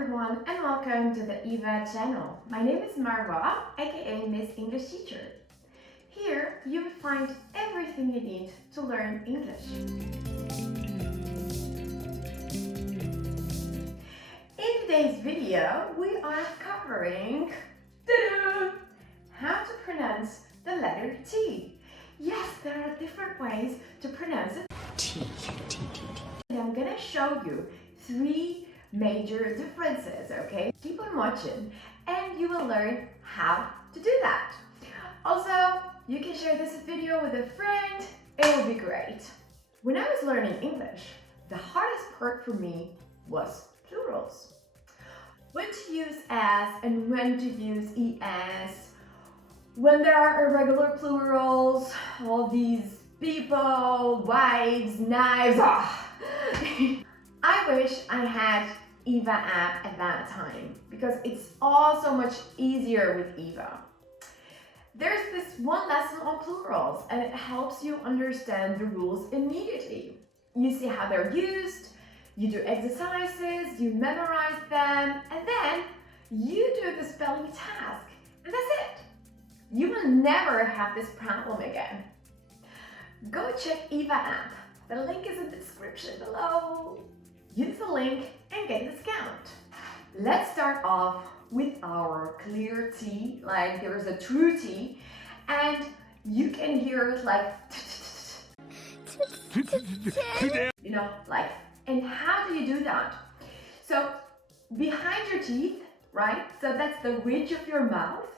everyone and welcome to the Eva channel. My name is Marwa, aka Miss English Teacher. Here you will find everything you need to learn English. In today's video, we are covering how to pronounce the letter T. Yes, there are different ways to pronounce it. T. And I'm gonna show you 3 major differences, okay? Keep on watching and you will learn how to do that. Also, you can share this video with a friend, it will be great. When I was learning English, the hardest part for me was plurals. When to use as and when to use es, when there are irregular plurals, all these people, wives, knives. I wish I had Eva app at that time because it's all so much easier with Eva. There's this one lesson on plurals and it helps you understand the rules immediately. You see how they're used, you do exercises, you memorize them, and then you do the spelling task, and that's it. You will never have this problem again. Go check Eva app. The link is in the description below. Use the link and get a discount. Let's start off with our clear T, like there's a true T, and you can hear it like you know, like, and how do you do that? So behind your teeth, right? So that's the ridge of your mouth.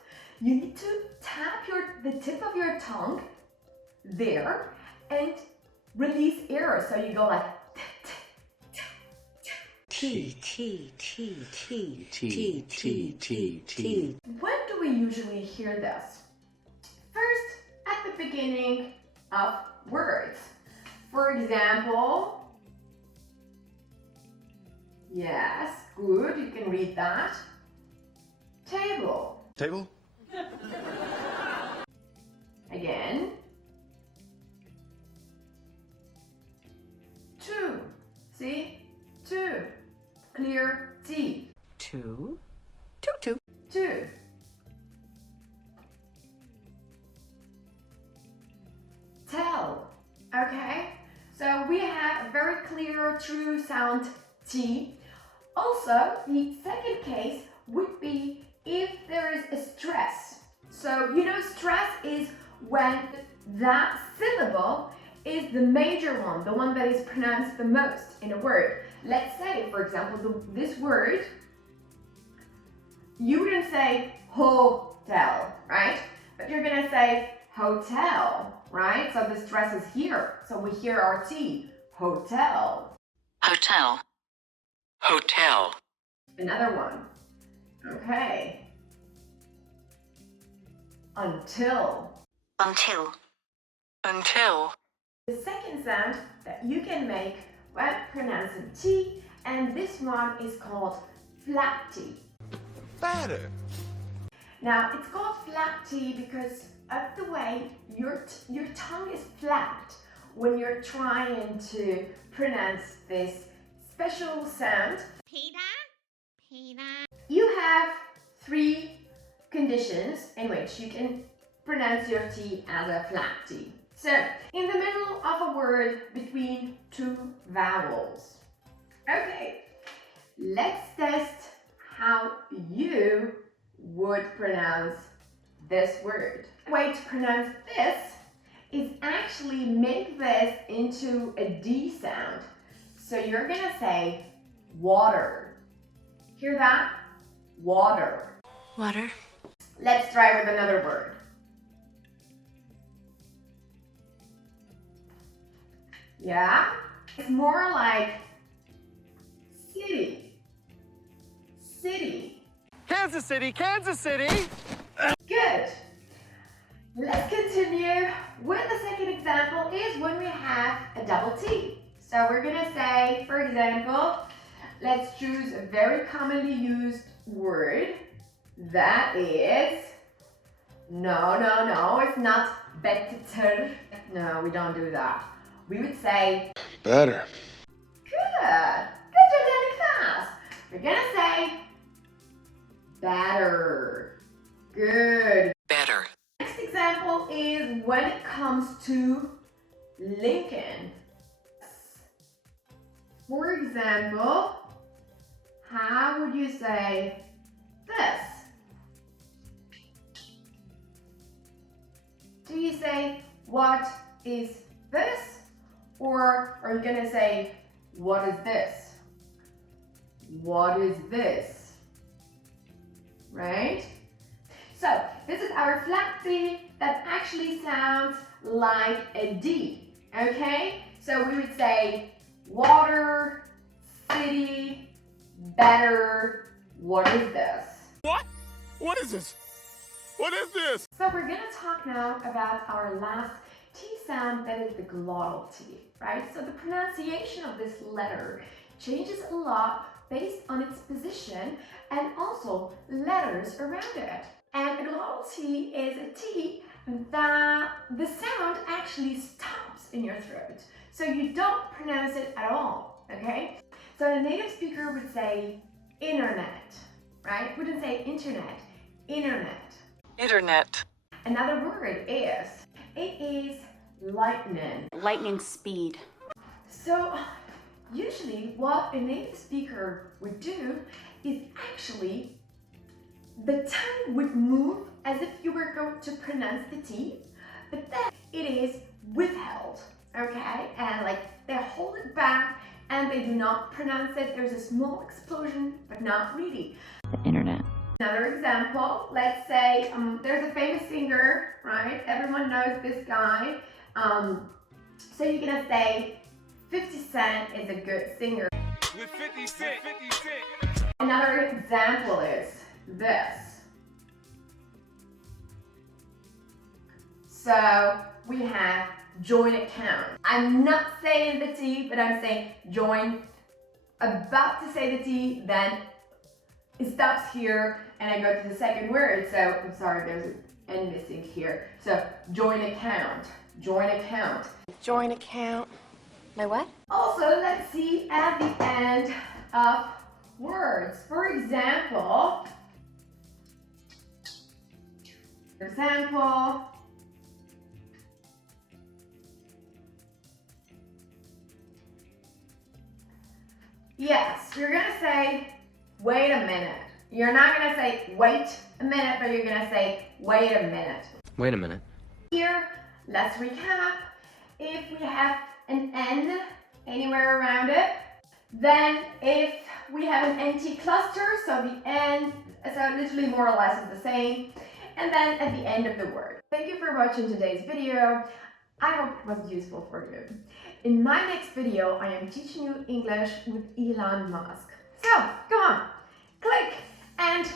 You need to tap the tip of your tongue there and release air. So you go like T, T, T, T, T, T, T, T. When do we usually hear this? First, at the beginning of words. For example, yes, good, you can read that. Table. Table? Again. 2. See? 2. Clear T. 2. 2, 2. 2. Tell. Okay? So we have a very clear, true sound T. Also, the second case would be if there is a stress. So, you know, stress is when that syllable is the major one, the one that is pronounced the most in a word. Let's say, for example, this word, you wouldn't say hotel, right? But you're gonna say hotel, right? So the stress is here. So we hear our T, hotel. Hotel. Hotel. Another one. Okay. Until. Until. Until. The second sound that you can make when pronouncing T, and this one is called flat T. Better. Now, it's called flat T because of the way your tongue is flat when you're trying to pronounce this special sound. Peter. You have 3 conditions in which you can pronounce your T as a flat T. So, in the middle of a word between 2 vowels. Okay, let's test how you would pronounce this word. The way to pronounce this is actually make this into a D sound. So you're gonna say water. Hear that? Water. Water. Let's try with another word. Yeah? It's more like city. City. Kansas City, Kansas City! Good. Let's continue with the second example is when we have a double T. So we're gonna say, for example, let's choose a very commonly used word. That is, no, it's not better. No, we don't do that. We would say Better. good. Good job, Danny class. We're gonna say Better. Good. Better. Next example is when it comes to Lincoln. For example, how would you say this? Do you say, what is this? Or are you gonna say, what is this? What is this? Right? So this is our flat C that actually sounds like a D, okay? So we would say water, city, better, what is this? What? What is this? What is this? So we're gonna talk now about our last T sound, that is the glottal T, right? So the pronunciation of this letter changes a lot based on its position and also letters around it. And a glottal T is a T that the sound actually stops in your throat. So you don't pronounce it at all, okay? So a native speaker would say internet, right? Wouldn't say internet, internet. Internet. Another word is, it is lightning. Lightning speed. So usually what a native speaker would do is actually the tongue would move as if you were going to pronounce the T, but then it is withheld, okay? And like they hold it back and they do not pronounce it. There's a small explosion, but not really. The internet. Another example, let's say there's a famous singer, right? Everyone knows this guy. So you're gonna say 50 Cent is a good singer. With 50 Cent. Another example is this. So we have joint account. I'm not saying the T, but I'm saying join. About to say the T, then it stops here and I go to the second word. So I'm sorry, there's an N missing here. So joint account, joint account. Joint account. My what? Also, let's see at the end of words. For example, yes, you're gonna say, wait a minute. You're not gonna say, wait a minute, but you're gonna say, wait a minute. Wait a minute. Here, let's recap. If we have an N anywhere around it, then if we have an NT cluster, so the N, so literally more or less is the same, and then at the end of the word. Thank you for watching today's video. I hope it was useful for you. In my next video, I am teaching you English with Elon Musk. So, come on, click, and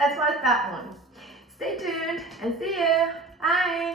let's watch that one. Stay tuned and see you. Bye.